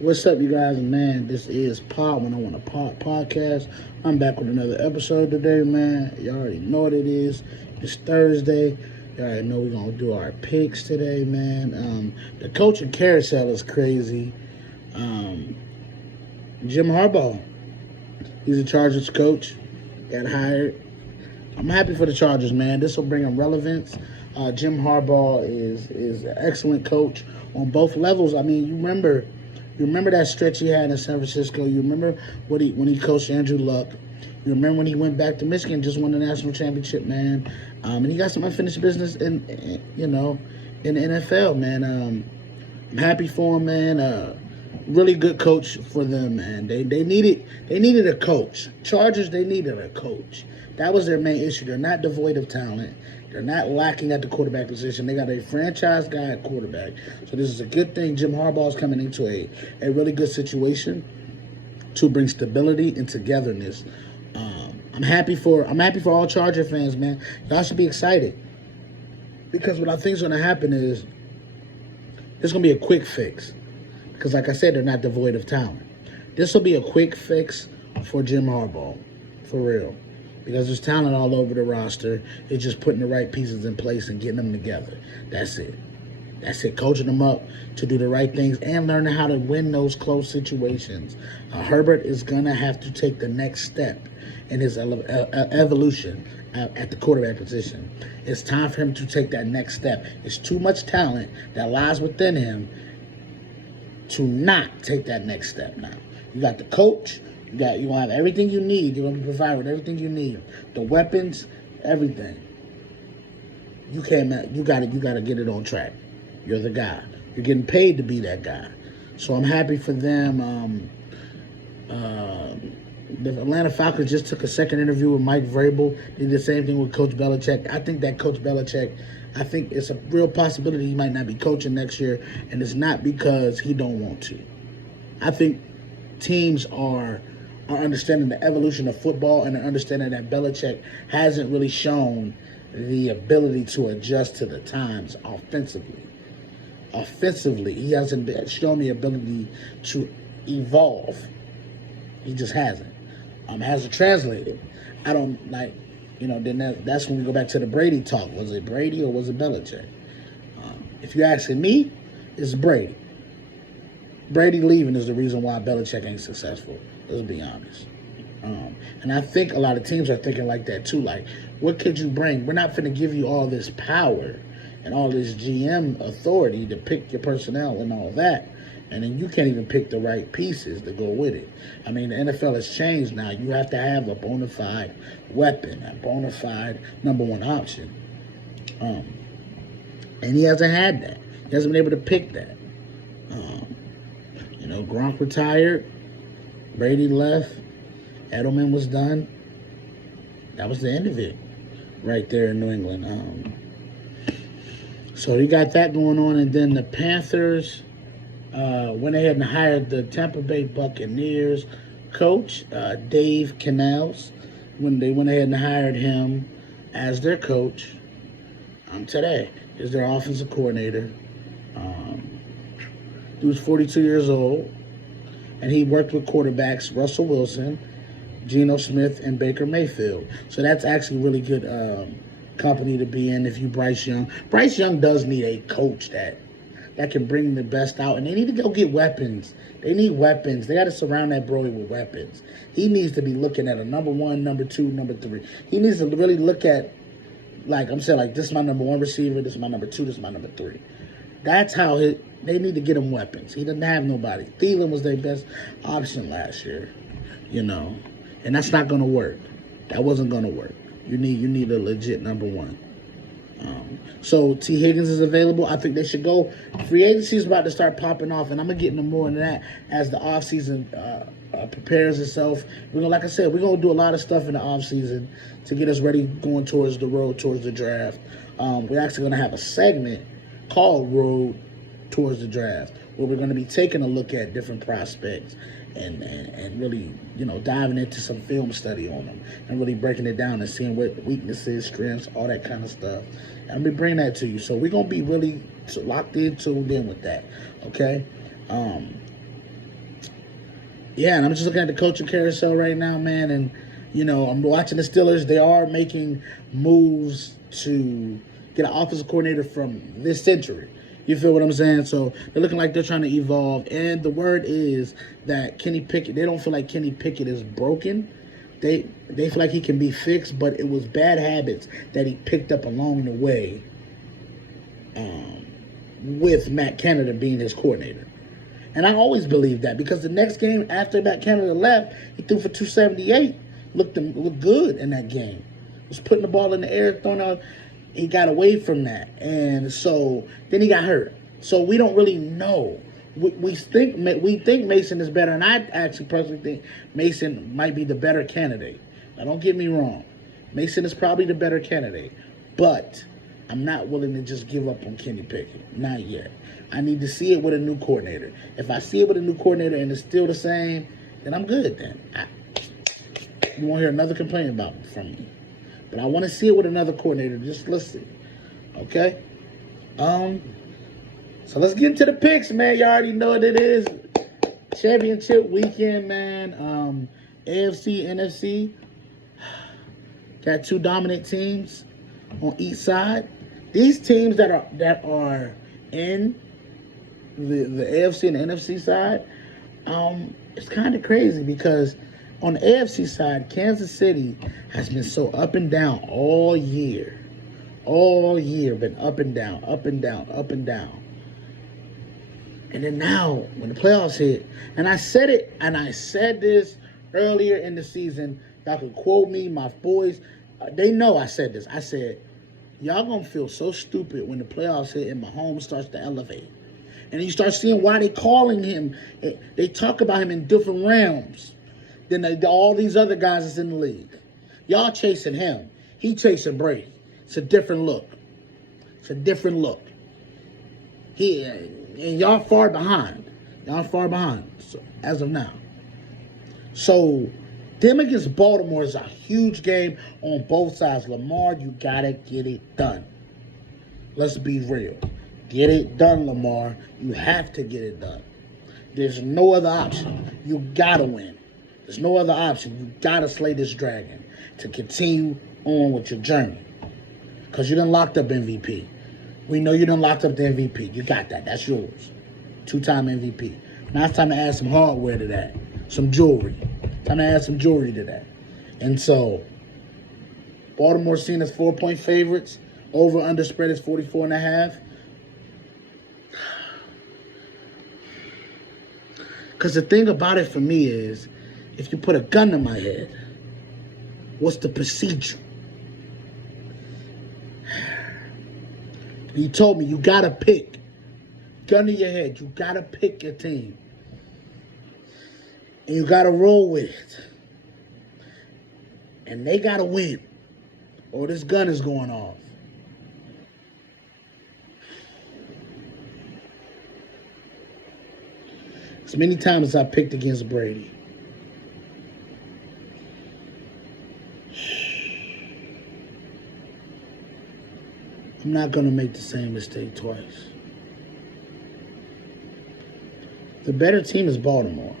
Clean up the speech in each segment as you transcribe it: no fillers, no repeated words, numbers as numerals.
What's up, you guys? Man, this is Pod When I Want to Podcast. I'm back with another episode today, man. You already know what it is. It's Thursday. You already know we're going to do our picks today, man. The coaching carousel is crazy. Jim Harbaugh, he's a Chargers coach, got hired. I'm happy for the Chargers, man. This will bring them relevance. Jim Harbaugh is an excellent coach on both levels. I mean, you remember that stretch he had in San Francisco. You remember when he coached Andrew Luck. You remember when he went back to Michigan, just won the national championship, man. And he got some unfinished business in the NFL, man. I'm happy for him, man. Really good coach for them, man. They needed a coach. Chargers, they needed a coach. That was their main issue. They're not devoid of talent. They're not lacking at the quarterback position. They got a franchise guy at quarterback. So this is a good thing. Jim Harbaugh is coming into a really good situation to bring stability and togetherness. I'm happy for all Charger fans, man. Y'all should be excited, because what I think is going to happen is there's going to be a quick fix. Because like I said, they're not devoid of talent. This will be a quick fix for Jim Harbaugh, for real. Because there's talent all over the roster. It's just putting the right pieces in place and getting them together. That's it. Coaching them up to do the right things and learning how to win those close situations. Herbert is going to have to take the next step in his evolution at the quarterback position. It's time for him to take that next step. It's too much talent that lies within him to not take that next step now. You got the coach. You're going to have everything you need. You're going to be provided with everything you need. The weapons, everything. You got to get it on track. You're the guy. You're getting paid to be that guy. So I'm happy for them. The Atlanta Falcons just took a second interview with Mike Vrabel. They did the same thing with Coach Belichick. I think Coach Belichick, it's a real possibility he might not be coaching next year, and it's not because he don't want to. I think teams are understanding the evolution of football and understanding that Belichick hasn't really shown the ability to adjust to the times offensively. He hasn't shown the ability to evolve. He just hasn't. Hasn't translated. I don't like, then that's when we go back to the Brady talk. Was it Brady or was it Belichick? If you're asking me, it's Brady. Brady leaving is the reason why Belichick ain't successful. Let's be honest. And I think a lot of teams are thinking like that too. Like, what could you bring? We're not going to give you all this power and all this GM authority to pick your personnel and all that. And then you can't even pick the right pieces to go with it. I mean, the NFL has changed now. You have to have a bona fide weapon, a bona fide number one option. And he hasn't had that. He hasn't been able to pick that. Gronk retired. Brady left. Edelman was done. That was the end of it right there in New England. So you got that going on. And then the Panthers went ahead and hired the Tampa Bay Buccaneers coach, Dave Canales. When they went ahead and hired him as their coach today, is their offensive coordinator. He was 42 years old, and he worked with quarterbacks Russell Wilson, Geno Smith, and Baker Mayfield. So that's actually really good company to be in if you Bryce Young. Bryce Young does need a coach that can bring the best out, and they need to go get weapons. They need weapons. They got to surround that Broly with weapons. He needs to be looking at a number one, number two, number three. He needs to really look at, like I'm saying, like, this is my number one receiver, this is my number two, this is my number three. That's how they need to get him weapons. He didn't have nobody. Thielen was their best option last year, and that's not going to work. That wasn't going to work. You need a legit number one. So T. Higgins is available. I think they should go. Free agency is about to start popping off, and I'm going to get into more into that as the offseason prepares itself. Like I said, we're going to do a lot of stuff in the offseason to get us ready going towards the road, towards the draft. We're actually going to have a segment called Road Towards the Draft, where we're going to be taking a look at different prospects and really, diving into some film study on them and really breaking it down and seeing what weaknesses, strengths, all that kind of stuff. And we bring that to you. So we're going to be really locked in, tuned in with that, okay? Yeah, and I'm just looking at the coaching carousel right now, man, and I'm watching the Steelers. They are making moves to get an offensive coordinator from this century. You feel what I'm saying? So they're looking like they're trying to evolve. And the word is that Kenny Pickett, they don't feel like Kenny Pickett is broken. They feel like he can be fixed, but it was bad habits that he picked up along the way with Matt Canada being his coordinator. And I always believed that because the next game after Matt Canada left, he threw for 278. Looked good in that game. Was putting the ball in the air, throwing out. He got away from that. And so then he got hurt. So we don't really know. We think Mason is better, and I actually personally think Mason might be the better candidate. Now, don't get me wrong. Mason is probably the better candidate. But I'm not willing to just give up on Kenny Pickett. Not yet. I need to see it with a new coordinator. If I see it with a new coordinator and it's still the same, then I'm good then. You won't hear another complaint from me. But I want to see it with another coordinator. Just listen. Okay? So let's get into the picks, man. You already know what it is. Championship weekend, man. AFC, NFC. Got two dominant teams on each side. These teams that are in the AFC and the NFC side, it's kind of crazy because on the AFC side, Kansas City has been so up and down all year. All year, been up and down, up and down, up and down. And then now, when the playoffs hit, and I said this earlier in the season, y'all can quote me, my boys, they know I said this. I said, y'all gonna feel so stupid when the playoffs hit and Mahomes starts to elevate. And you start seeing why they calling him. They talk about him in different realms than all these other guys that's in the league. Y'all chasing him. He chasing Brady. It's a different look. It's a different look. And y'all far behind. Y'all far behind as of now. So, them against Baltimore is a huge game on both sides. Lamar, you got to get it done. Let's be real. Get it done, Lamar. You have to get it done. There's no other option. You got to win. There's no other option. You got to slay this dragon to continue on with your journey. Because you done locked up MVP. We know you done locked up the MVP. You got that. That's yours. 2-time MVP. Now it's time to add some hardware to that. Some jewelry. Time to add some jewelry to that. And so, Baltimore seen as 4-point favorites. Over-under spread is 44.5. Because the thing about it for me is, if you put a gun to my head, what's the procedure? You told me you got to pick. Gun to your head. You got to pick your team. And you got to roll with it. And they got to win. Or this gun is going off. As many times as I picked against Brady. I'm not going to make the same mistake twice. The better team is Baltimore.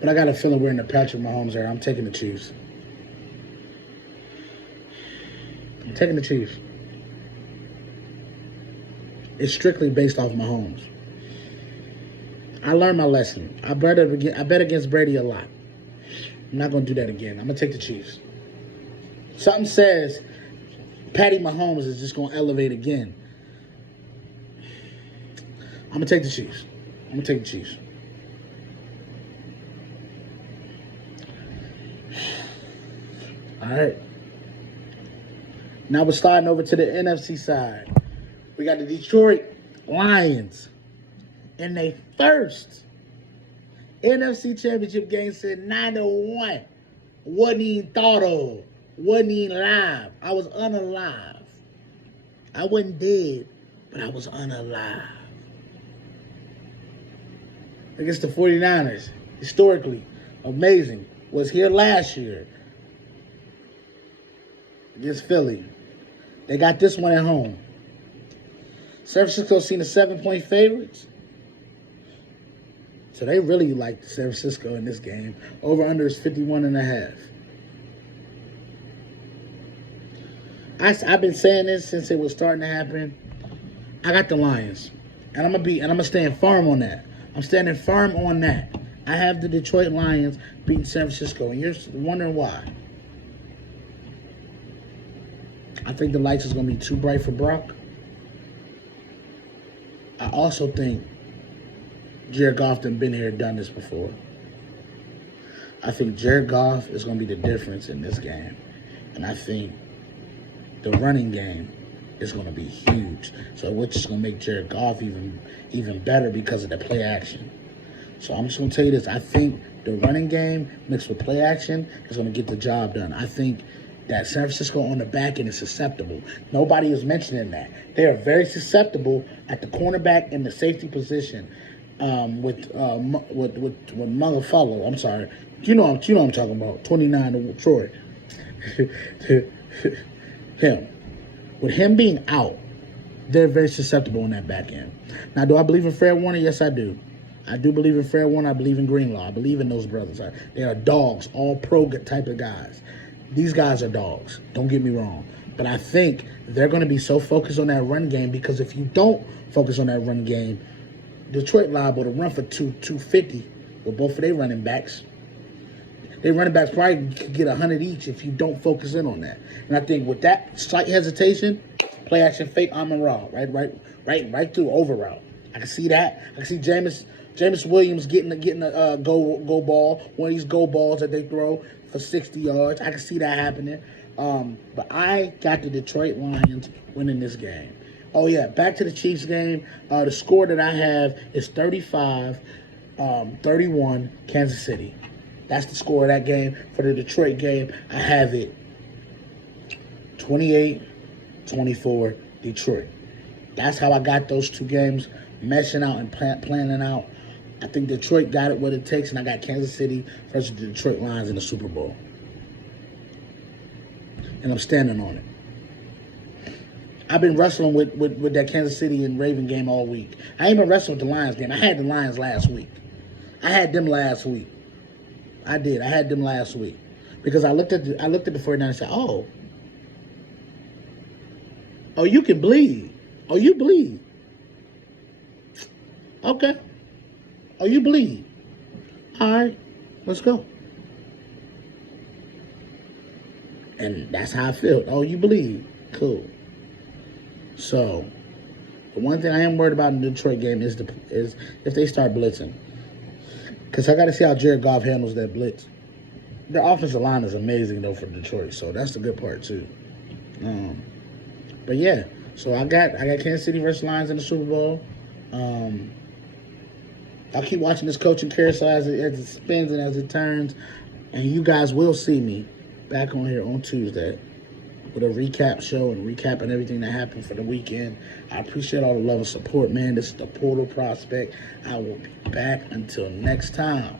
But I got a feeling we're in the Patrick Mahomes era. I'm taking the Chiefs. I'm taking the Chiefs. It's strictly based off Mahomes. I learned my lesson. I bet against Brady a lot. I'm not going to do that again. I'm going to take the Chiefs. Something says Patty Mahomes is just going to elevate again. I'm going to take the Chiefs. I'm going to take the Chiefs. All right. Now we're starting over to the NFC side. We got the Detroit Lions in their first NFC Championship game since 91. Wasn't even thought of. Wasn't even alive. I was unalive. I wasn't dead, but I was unalive. Against the 49ers, historically, amazing. Was here last year against Philly. They got this one at home. San Francisco seen the 7-point favorites. So they really like San Francisco in this game. Over-under is 51.5. I've been saying this since it was starting to happen. I got the Lions. And I'm gonna stand firm on that. I'm standing firm on that. I have the Detroit Lions beating San Francisco, and you're wondering why. I think the lights is gonna be too bright for Brock. I also think Jared Goff done been here, done this before. I think Jared Goff is gonna be the difference in this game, and I think the running game is going to be huge. So which is going to make Jared Goff even better because of the play action. So I'm just going to tell you this. I think the running game mixed with play action is going to get the job done. I think that San Francisco on the back end is susceptible. Nobody is mentioning that. They are very susceptible at the cornerback and the safety position with Mungafalo. I'm sorry. You know what I'm talking about. 29 to Troy. Him. With him being out, they're very susceptible on that back end. Now, do I believe in Fred Warner? Yes, I do. I do believe in Fred Warner. I believe in Greenlaw. I believe in those brothers. They are dogs, all pro type of guys. These guys are dogs. Don't get me wrong. But I think they're going to be so focused on that run game because if you don't focus on that run game, Detroit liable to run for 250 with both of their running backs. Their running backs probably could get 100 each if you don't focus in on that. And I think with that slight hesitation, play action, fake Amon Ra, right through over route. I can see that. I can see Jameis Williams getting a go ball, one of these go balls that they throw for 60 yards. I can see that happening. But I got the Detroit Lions winning this game. Oh yeah, back to the Chiefs game. The score that I have is 35-31 Kansas City. That's the score of that game. For the Detroit game, I have it 28-24 Detroit. That's how I got those two games meshing out and planning out. I think Detroit got it what it takes, and I got Kansas City versus the Detroit Lions in the Super Bowl. And I'm standing on it. I've been wrestling with that Kansas City and Raven game all week. I ain't been wrestling with the Lions game. I had the Lions last week. I had them last week. I did. I had them last week because I looked at the 49ers and said, "Oh, you can bleed. Oh, you bleed. Okay. Oh, you bleed. All right, let's go." And that's how I feel. Oh, you bleed. Cool. So, the one thing I am worried about in the Detroit game is if they start blitzing. Because I got to see how Jared Goff handles that blitz. Their offensive line is amazing, though, for Detroit. So, that's the good part, too. But, yeah. So, I got Kansas City versus Lions in the Super Bowl. I'll keep watching this coaching carousel as it spins and as it turns. And you guys will see me back on here on Tuesday with a recap show and recapping everything that happened for the weekend. I appreciate all the love and support, man. This is the Portal Prospect. I will be back until next time.